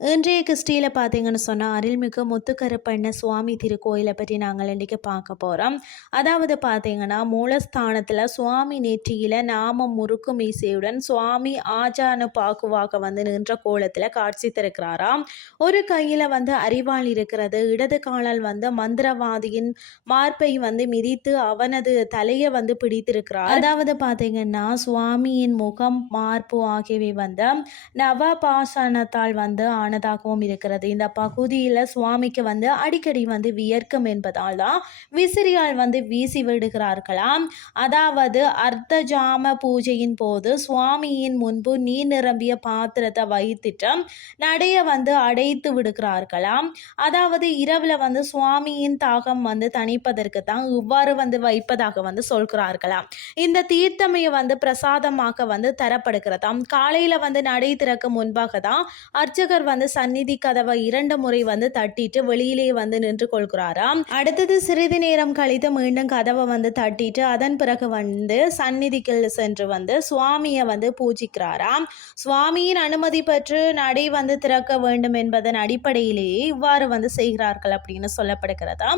இன்றைய கிறிஸ்டியில் பார்த்தீங்கன்னு சொன்னால் அருள்மிகு முத்துக்கருப்பண்ண சுவாமி திருக்கோயிலை பற்றி நாங்கள் இன்றைக்கி பார்க்க போகிறோம் அதாவது பார்த்தீங்கன்னா மூலஸ்தானத்தில் சுவாமி நெற்றியில் நாமம் முறுக்கு மீசையுடன் சுவாமி ஆஜானு பாக்குவாக வந்து நின்ற கோலத்தில் காட்சி தருக்கிறாராம் ஒரு கையில் வந்து அறிவாள் இருக்கிறது இடது காலால் வந்து மந்திரவாதியின் மார்பை வந்து மிதித்து அவனது தலையை வந்து பிடித்திருக்கிறார். அதாவது பார்த்தீங்கன்னா சுவாமியின் முகம் மார்பு ஆகியவை வந்து நவபாசனத்தால் வந்து ஆனதாகவும் இருக்கிறது. இந்த பகுதியில் சுவாமிக்கு வந்து அடிக்கடி வந்து வியர்க்கும் என்பதால் தான் விசிறியால் வந்து வீசி விடுகிறார்களாம். அதாவது அர்த்த ஜாம பூஜையின் போது சுவாமியின் முன்பு நீர் நிரம்பிய பாத்திரத்தை வைத்துட்டு நடைய வந்து அடைத்து விடுகிறார்களாம். அதாவது இரவில் வந்து சுவாமியின் தாகம் வந்து தணிப்பதற்கு தான் இவ்வாறு வந்து வைப்பதாக வந்து சொல்கிறார்களாம். இந்த தீர்த்தமையை வந்து பிரசாதமாக வந்து தரப்படுகிறதாம். காலையில் வந்து நடை திறக்க முன்பாக தான் அர்ச்சகர் வந்து வந்து சந்நிதி கதவை இரண்டு முறை வந்து தட்டிட்டு வெளியிலே வந்து நின்று கொள்கிறாராம். அடுத்தது சிறிது நேரம் கழித்து மீண்டும் கதவை வந்து தட்டிட்டு அதன் பிறகு வந்து சந்நிதிக்கு சென்று வந்து சுவாமியை வந்து பூஜிக்கிறாராம். சுவாமியின் அனுமதி பெற்று நடை வந்து திறக்க வேண்டும் என்பதன் அடிப்படையிலேயே இவ்வாறு வந்து செய்கிறார்கள் அப்படின்னு சொல்லப்படுகிறதா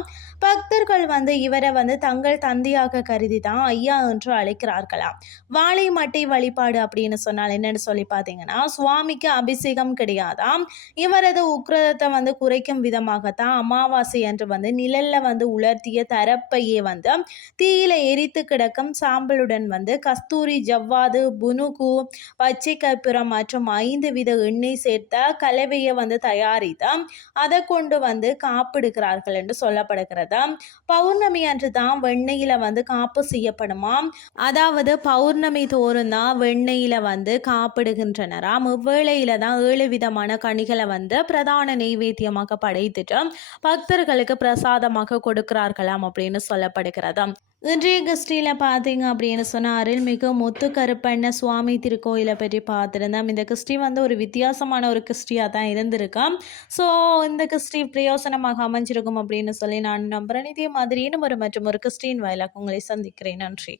பக்தர்கள் வந்து இவரை வந்து தங்கள் தந்தையாக கருதி தான் ஐயா என்று அழைக்கிறார்களாம். வாழை மட்டை வழிபாடு அப்படின்னு சொன்னால் என்னன்னு சொல்லி பார்த்தீங்கன்னா சுவாமிக்கு அபிஷேகம் கிடையாதாம். இவரது உக்ரதத்தை வந்து குறைக்கும் விதமாகத்தான் அமாவாசை அன்று வந்து நிழல்ல வந்து உலர்த்திய தரப்பையே வந்து தீயில எரித்து கிடக்கும் சாம்பலுடன் வந்து கஸ்தூரி ஜவ்வாது புனுகு பச்சை கற்பூரம் மற்றும் ஐந்து வித எண்ணெய் சேர்த்த கலவையை வந்து தயாரித்து அதை கொண்டு வந்து காப்பிடுகிறார்கள் என்று சொல்லப்படுகிறது. பௌர்ணமி அன்று தான் வெண்ணெயில வந்து காப்பு செய்யப்படுமாம் அதாவது பௌர்ணமி தோறும் தான் வெண்ணெயில வந்து காப்பிடுகின்றனராம் இவ்வேளையில தான் ஏழு விதமான கனி கனிகளை வந்து பிரதான நெய்வேத்தியமாக படைத்துட்டு பக்தர்களுக்கு பிரசாதமாக கொடுக்கிறார்களாம் அப்படின்னு சொல்லப்படுகிறது. இன்றைய கிறிஸ்டியில் பார்த்தீங்க அப்படின்னு சொன்னால் அருள்மிகு முத்து கருப்பண்ண சுவாமி திருக்கோயிலை பற்றி பார்த்துருந்தோம். இந்த கிறிஸ்டி வந்து ஒரு வித்தியாசமான ஒரு கிறிஸ்டியாக தான் இருந்திருக்கும் ஸோ இந்த கிருஷ்டி பிரயோசனமாக அமைஞ்சிருக்கும் அப்படின்னு சொல்லி நான் நம்புகிறேன் இதே மாதிரி இன்னும் ஒரு மற்றும் ஒரு கிறிஸ்டின் வாயிலாக உங்களை சந்திக்கிறேன். நன்றி.